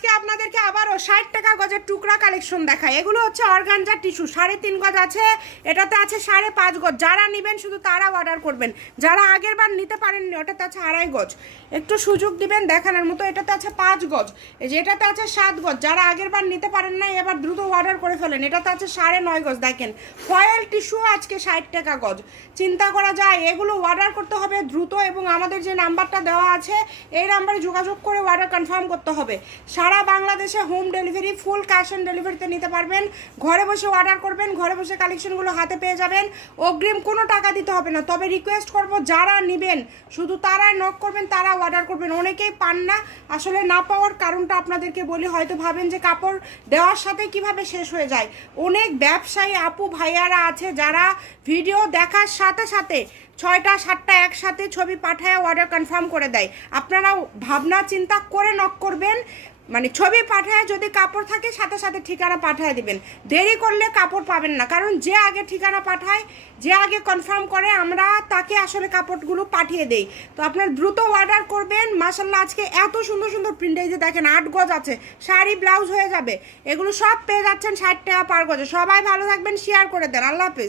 আজকে আপনাদেরকে আবারও ষাট টাকা গজের টুকরা কালেকশন দেখায় এগুলো হচ্ছে অর্গানজা টিস্যু, সাড়ে তিন গজ আছে, এটাতে আছে সাড়ে পাঁচ গজ। যারা নেবেন শুধু তারা অর্ডার করবেন। যারা আগের বার নিতে পারেননি, ওটাতে আছে আড়াই গজ। একটু সুযোগ দিবেন দেখানোর মতো, এটাতে আছে পাঁচ গজ। এই যে এটাতে আছে সাত গজ। যারা আগের বার নিতে পারেন না এবার দ্রুত অর্ডার করে ফেলেন। এটাতে আছে সাড়ে নয় গজ। দেখেন ফয়েল টিস্যু আজকে ষাট টাকা গজ। চিন্তা করা যায়, এগুলো অর্ডার করতে হবে দ্রুত এবং আমাদের যে নাম্বারটা দেওয়া আছে, এই নাম্বারে যোগাযোগ করে অর্ডার কনফার্ম করতে হবে। সারা বাংলাদেশে home delivery, full cash on ডেলিভারিতে নিতে পারবেন। ঘরে বসে অর্ডার করবেন, ঘরে বসে কালেকশনগুলো হাতে পেয়ে যাবেন। অগ্রিম কোনো টাকা দিতে হবে না। তবে রিকোয়েস্ট করব, যারা নেবেন, শুধু তারাই নক করবেন তারা অর্ডার করবেন। অনেকেই পান না। আসলে না পাওয়ার কারণটা আপনাদেরকে বলি, হয়তো ভাবেন যে কাপড় দেওয়ার সাথে কীভাবে শেষ হয়ে যায়। অনেক ব্যবসায়ী, আপু, ভাইয়ারা আছে যারা ভিডিও দেখার সাথে সাথে ছয়টা, সাতটা একসাথে ছবি পাঠায় অর্ডার কনফার্ম করে দেয়। আপনারা ভাবনা চিন্তা করে নক করবেন। মানে ছবি পাঠায় যদি কাপড় থাকে, সাথে সাথে ঠিকানা পাঠায় দিবেন। দেরি করলে কাপড় পাবেন না, কারণ যে আগে ঠিকানা পাঠায়, যে আগে কনফার্ম করে, আমরা তাকে আসলে কাপড়গুলো পাঠিয়ে দেই। তো আপনার দ্রুত অর্ডার করবেন। মাসাল্লাহ আজকে এত সুন্দর সুন্দর প্রিন্ট যে দেখেন, আট গজ আছে, শাড়ি ব্লাউজ হয়ে যাবে। এগুলো সব পেয়ে যাচ্ছেন ষাট টাকা পার গজে। সবাই ভালো থাকবেন শেয়ার করে দেন। আল্লাহ হাফিজ।